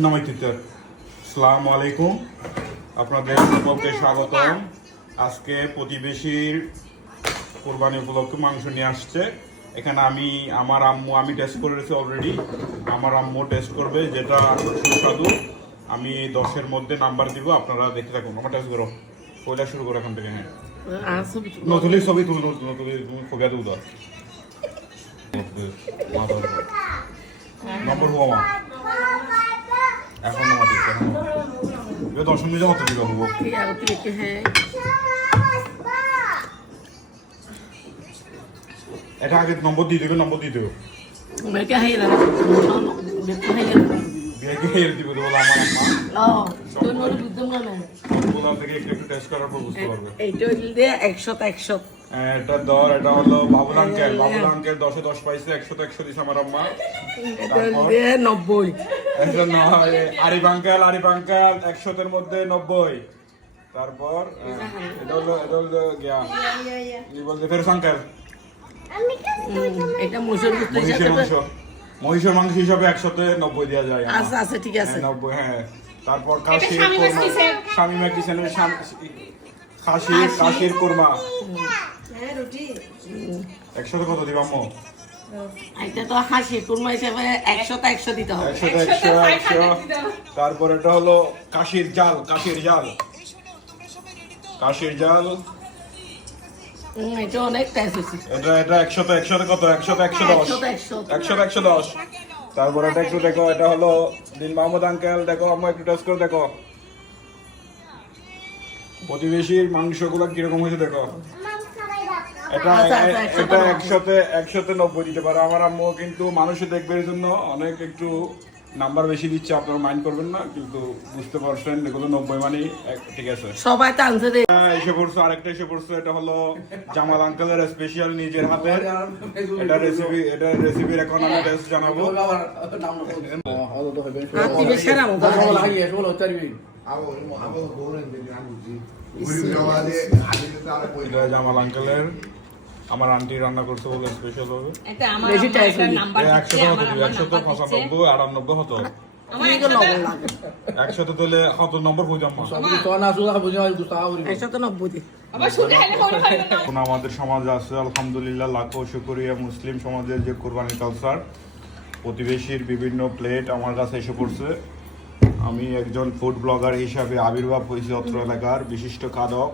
নমস্তে, আসসালামু আলাইকুম। আপনাদের সকলকে স্বাগতম। আজকে প্রতিবেশীর কোরবানি উপলক্ষে মাংস নিয়ে আসছে। এখানে আমি টেস্ট করে রেখেছি অলরেডি। আমার আম্মু টেস্ট করবে, যেটা সুস্বাদু। আমি 10-এর মধ্যে নাম্বার দিব, আপনারা দেখতে থাকুন। আমার টেস্ট করো, পয়লা শুরু করো এখান থেকে। হ্যাঁ, নতুন ছবি তুলো, নতুন তুমি ফোকা দেবো তো নম্বর হবো আমার এখন আমাদের 10 মিনিটে হতে দিতে হবো। এটা আগে নম্বর দিয়ে দেবে, নম্বর দিয়ে দেবে। এটা হলো বাবুল আঙ্কেল। বাবুল আঙ্কেল 10-এ 10 পাইছে, 100-তে 100 দিছে আমার আম্মা। 90 আরিফ আঙ্কেল 100-এর মধ্যে 90। তারপর এটা হলো গিয়া কি বলতে ফেরস আঙ্কেল, এটা মহিষের মাংস হিসাবে 100-তে 90 দেওয়া যায়। আচ্ছা আচ্ছা, ঠিক আছে। 90, হ্যাঁ। তারপর শামিমা কিচেনের খাসির কোরমা 100-তে কত দিবা আম্মু? এটা তো হাসি কুরমা হিসেবে 100-তে 100 দিতে হবে। 100-তে 100। তারপর এটা হলো কাশির জাল। এটা অনেক টেস্ট হচ্ছে। এটা 100-তে কত? 100-তে 110। 100-তে 110। তারপর এটা একটু দেখো, এটা হলো দিন মাহমুদ আঙ্কেল। দেখো আম্মু, একটু টেস্ট করে দেখো প্রতিবেশীর মাংসগুলো কিরকম হয়েছে দেখো। এটা 100-তে 90 দিতে পারে আমার আম্মু, কিন্তু মানুষে দেখবে এর জন্য অনেক একটু নাম্বার বেশি দিচ্ছে। আপনারা মাইন্ড করবেন না, কিন্তু বুঝতে পারছেন এগুলো 90 মানে ঠিক আছে। সবাই তো আনসার এসে পড়ছে, আরেকটা এসে পড়ছে। এটা হলো জামাল আঙ্কেলের স্পেশাল নিজের হাতের। এটা রেসিপির এখন আমি টেস্ট জানাবো। জামাল আঙ্কেলের আমার আন্টি রান্না করছে বলে স্পেশাল হবে। 100-95 হতো। 100-তে দিলে কত নম্বর বুঝাম? আমাদের সমাজে আছে আলহামদুলিল্লাহ, লাখো শুকরিয়া। মুসলিম সমাজের যে কোরবানি কালচার, প্রতিবেশীর বিভিন্ন প্লেট আমার কাছে এসে পড়ছে। আমি একজন ফুড ব্লগার হিসাবে আবির্ভাব হয়েছে অত্র এলাকার বিশিষ্ট খাদক।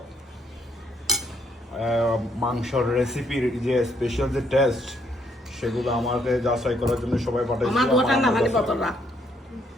মাংসর রেসিপির যে স্পেশাল যে টেস্ট, সেগুলো আমাকে যাচাই করার জন্য সবাই পাঠাইছে।